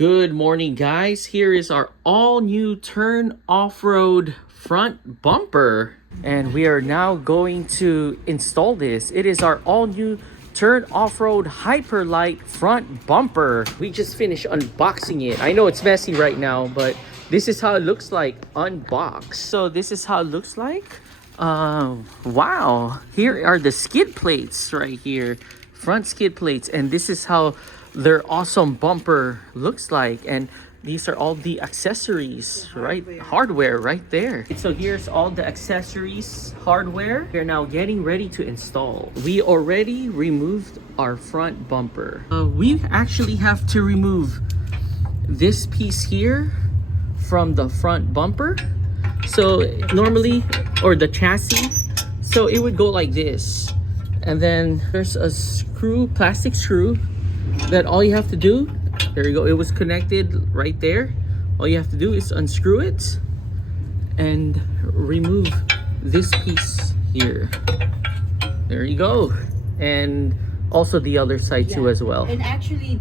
Good morning, guys. Here is our all-new Turn Off-Road front bumper. And we are now going to install this. It is our all-new Turn Off-Road HYPERLYTE front bumper. We just finished unboxing it. I know it's messy right now, but this is how it looks like unboxed. So this is how it looks like. Wow. Here are the skid plates right here. Front skid plates. And this is how their awesome bumper looks like, and these are all the accessories, right? Hardware right there. So here's all the accessories, hardware. We're now getting ready to install. We already removed our front bumper. We actually have to remove this piece here from the front bumper. So normally, or the chassis, so it would go like this, and then there's a screw, plastic screw, that all you have to do, there you go, it was connected right there. All you have to do is unscrew it and remove this piece here. There you go. And also the other side too as well. And actually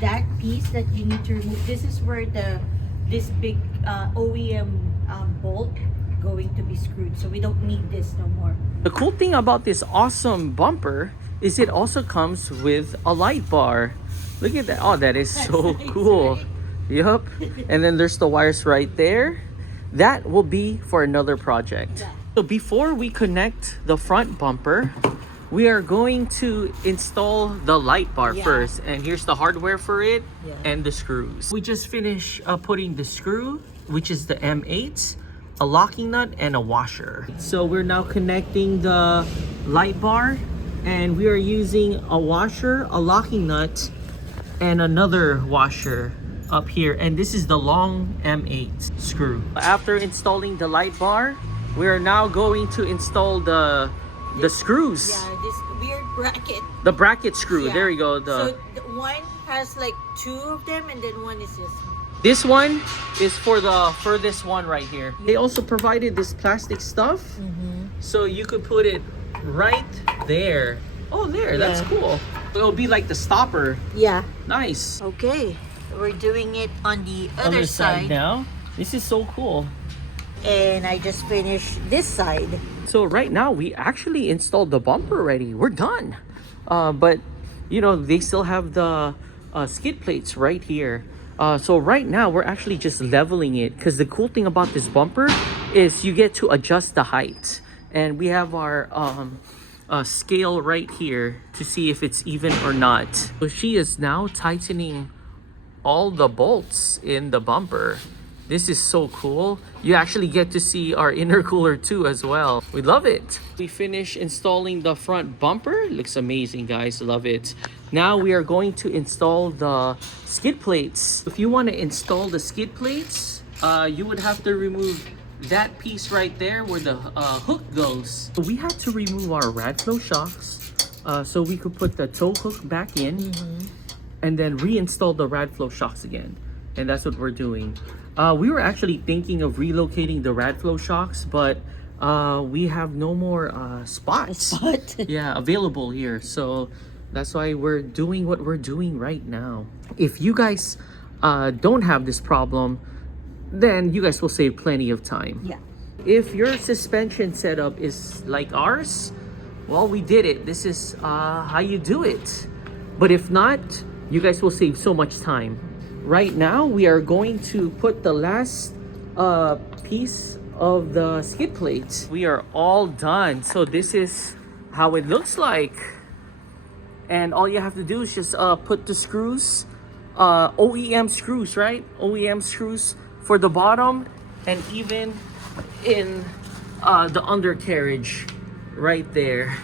that piece that you need to remove, this is where this big OEM bolt going to be screwed, so we don't need this no more. The cool thing about this awesome bumper is it also comes with a light bar. Look at that. Oh, that is so cool. Right? Yup. And then there's the wires right there. That will be for another project. Yeah. So before we connect the front bumper, we are going to install the light bar first. And here's the hardware for it and the screws. We just finished putting the screw, which is the M8, a locking nut, and a washer. So we're now connecting the light bar, and we are using a washer, a locking nut, and another washer up here. And this is the long M8 screw. After installing the light bar, we are now going to install the screws. Yeah, this weird bracket. The bracket screw. Yeah. There you go. So one has like two of them, and then one is this. This one is for the furthest one right here. They also provided this plastic stuff, so you could put it right there. Oh, there. That's cool. It'll be like the stopper. Yeah. Nice. Okay, we're doing it on the other side now. This is so cool. And I just finished this side. So right now we actually installed the bumper already. We're done. But you know, they still have the skid plates right here. So right now we're actually just leveling it, because the cool thing about this bumper is you get to adjust the height. And we have our scale right here to see if it's even or not. So she is now tightening all the bolts in the bumper. This is so cool. You actually get to see our intercooler too as well. We love it. We finished installing the front bumper. It looks amazing, guys. Love it. Now we are going to install the skid plates. If you want to install the skid plates, you would have to remove that piece right there where the hook goes. So we had to remove our rad flow shocks so we could put the tow hook back in and then reinstall the rad flow shocks again. And that's what we're doing. We were actually thinking of relocating the rad flow shocks, but we have no more spots available here. So that's why we're doing what we're doing right now. If you guys don't have this problem, then you guys will save plenty of time. Yeah. If your suspension setup is like ours, well, we did it. This is how you do it. But if not, you guys will save so much time. Right now, we are going to put the last piece of the skid plate. We are all done. So this is how it looks like. And all you have to do is just put the screws, OEM screws, right? OEM screws for the bottom, and even in the undercarriage right there.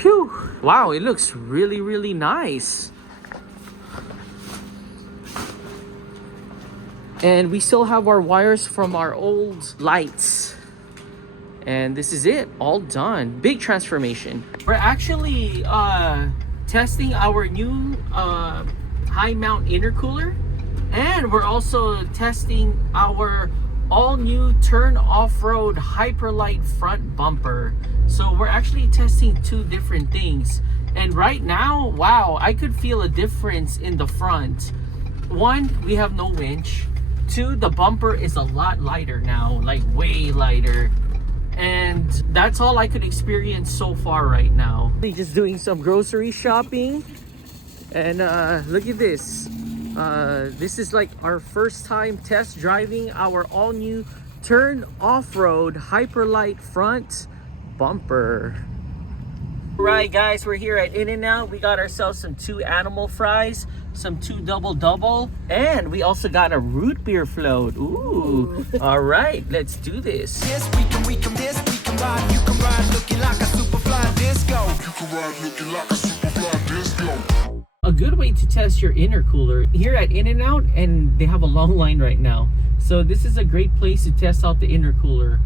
Phew. Wow, it looks really, really nice. And we still have our wires from our old lights. And this is it, all done. Big transformation. We're actually testing our new high mount intercooler. And we're also testing our all-new Turn Off-Road HYPERLYTE front bumper. So we're actually testing two different things. And right now, wow, I could feel a difference in the front. One, we have no winch. Two, the bumper is a lot lighter now, like way lighter. And that's all I could experience so far right now. Just doing some grocery shopping. And look at this. This is like our first time test driving our all new Turn Off-Road HYPERLYTE front bumper. Right guys, we're here at In-N-Out. We got ourselves some 2 animal fries, some 2 double, and we also got a root beer float. Ooh. All right, let's do this. Yes, we can ride. You can ride looking like a super fly disco. You can ride looking like a super fly disco. A good way to test your intercooler here at In-N-Out, and they have a long line right now. So this is a great place to test out the intercooler.